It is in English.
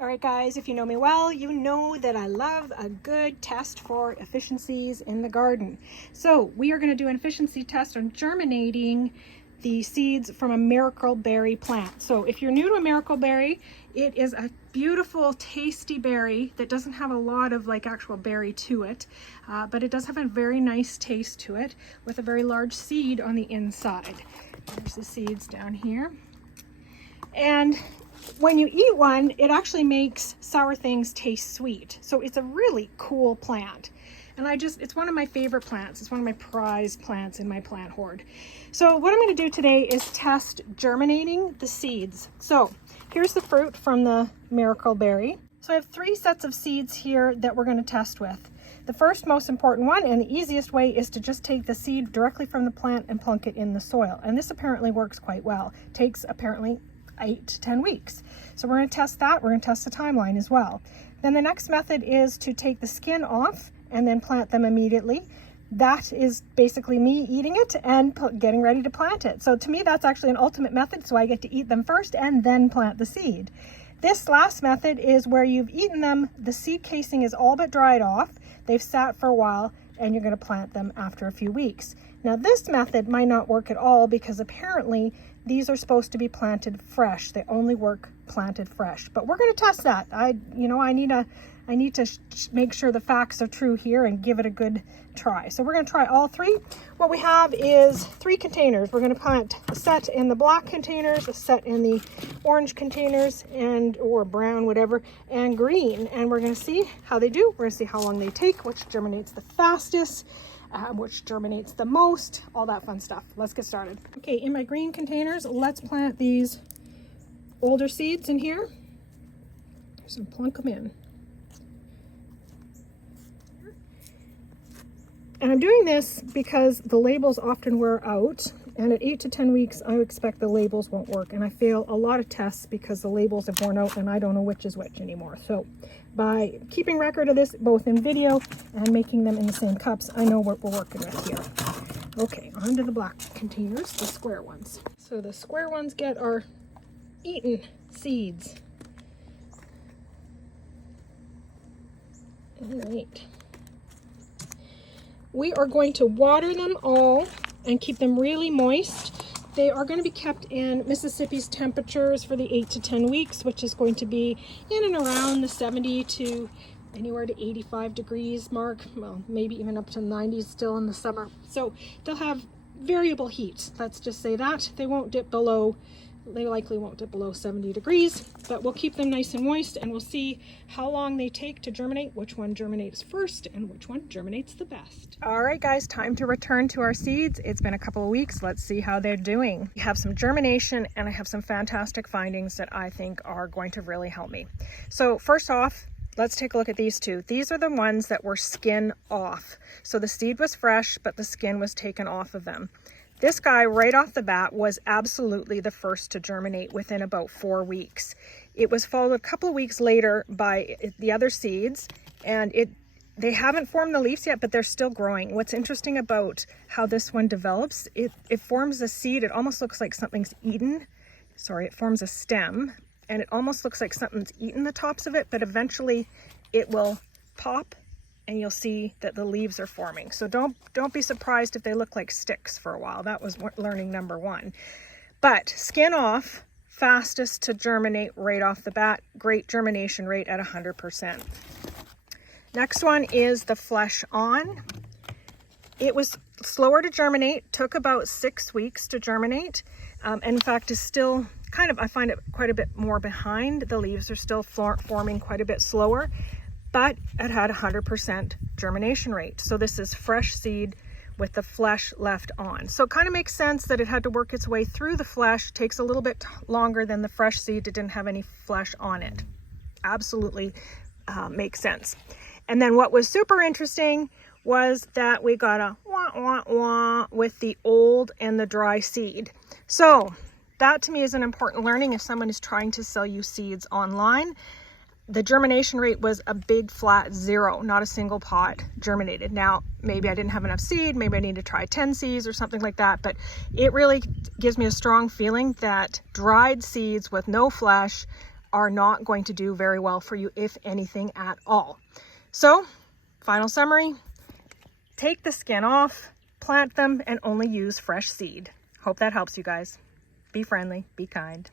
All right, guys, if you know me well, you know that I love a good test for efficiencies in the garden. So we are going to do an efficiency test on germinating the seeds from a miracle berry plant. So if you're new to a miracle berry, it is a beautiful, tasty berry that doesn't have a lot of actual berry to it, but it does have a very nice taste to it with a very large seed on the inside. There's the seeds down here. And when you eat one, it actually makes sour things taste sweet. So it's a really cool plant. And it's one of my favorite plants. It's one of my prized plants in my plant hoard. So what I'm going to do today is test germinating the seeds. So here's the fruit from the miracle berry. So I have 3 sets of seeds here that we're going to test with. The first most important one and the easiest way is to just take the seed directly from the plant and plunk it in the soil. And this apparently works quite well. Takes apparently 8 to 10 weeks. So we're going to test that. We're going to test the timeline as well. Then the next method is to take the skin off and then plant them immediately. That is basically me eating it and getting ready to plant it. So to me, that's actually an ultimate method. So I get to eat them first and then plant the seed. This last method is where you've eaten them, the seed casing is all but dried off, they've sat for a while, and you're going to plant them after a few weeks. Now this method might not work at all because apparently these are supposed to be planted fresh. They only work planted fresh, but we're going to test that. I need to make sure the facts are true here and give it a good try. So we're going to try all 3. What we have is 3 containers. We're going to plant a set in the black containers, a set in the orange containers, or brown, whatever, and green. And we're going to see how they do. We're going to see how long they take, which germinates the fastest, which germinates the most, all that fun stuff. Let's get started. Okay, in my green containers, let's plant these older seeds in here. So plunk them in. And I'm doing this because the labels often wear out, and at 8 to 10 weeks, I expect the labels won't work. And I fail a lot of tests because the labels have worn out and I don't know which is which anymore. So by keeping record of this, both in video and making them in the same cups, I know what we're working with here. Okay, onto the black containers, the square ones. So the square ones get our eaten seeds. All right. We are going to water them all and keep them really moist. They are going to be kept in Mississippi's temperatures for the 8 to 10 weeks, which is going to be in and around the 70 to anywhere to 85 degrees mark. Well, maybe even up to 90s still in the summer. So they'll have variable heat. Let's just say that. They likely won't dip below 70 degrees, but we'll keep them nice and moist and we'll see how long they take to germinate, which one germinates first and which one germinates the best. All right, guys, time to return to our seeds. It's been a couple of weeks. Let's see how they're doing. We have some germination and I have some fantastic findings that I think are going to really help me. So first off, let's take a look at these 2. These are the ones that were skin off. So the seed was fresh, but the skin was taken off of them. This guy right off the bat was absolutely the first to germinate within about 4 weeks. It was followed a couple of weeks later by the other seeds, and they haven't formed the leaves yet, but they're still growing. What's interesting about how this one develops, it forms a seed. It almost looks like something's eaten. Sorry, it forms a stem, and it almost looks like something's eaten the tops of it, but eventually it will pop and you'll see that the leaves are forming. So don't be surprised if they look like sticks for a while. That was learning number 1. But skin off, fastest to germinate right off the bat, great germination rate at 100%. Next one is the flesh on. It was slower to germinate, took about 6 weeks to germinate. And in fact is still I find it quite a bit more behind. The leaves are still forming quite a bit slower, but it had 100% germination rate. So this is fresh seed with the flesh left on. So it kind of makes sense that it had to work its way through the flesh. Takes a little bit longer than the fresh seed that didn't have any flesh on it. Absolutely makes sense. And then what was super interesting was that we got a wah, wah, wah with the old and the dry seed. So that to me is an important learning if someone is trying to sell you seeds online. The germination rate was a big flat 0, not a single pod germinated. Now, maybe I didn't have enough seed, maybe I need to try 10 seeds or something like that, but it really gives me a strong feeling that dried seeds with no flesh are not going to do very well for you, if anything at all. So, final summary, take the skin off, plant them, and only use fresh seed. Hope that helps you guys. Be friendly, be kind.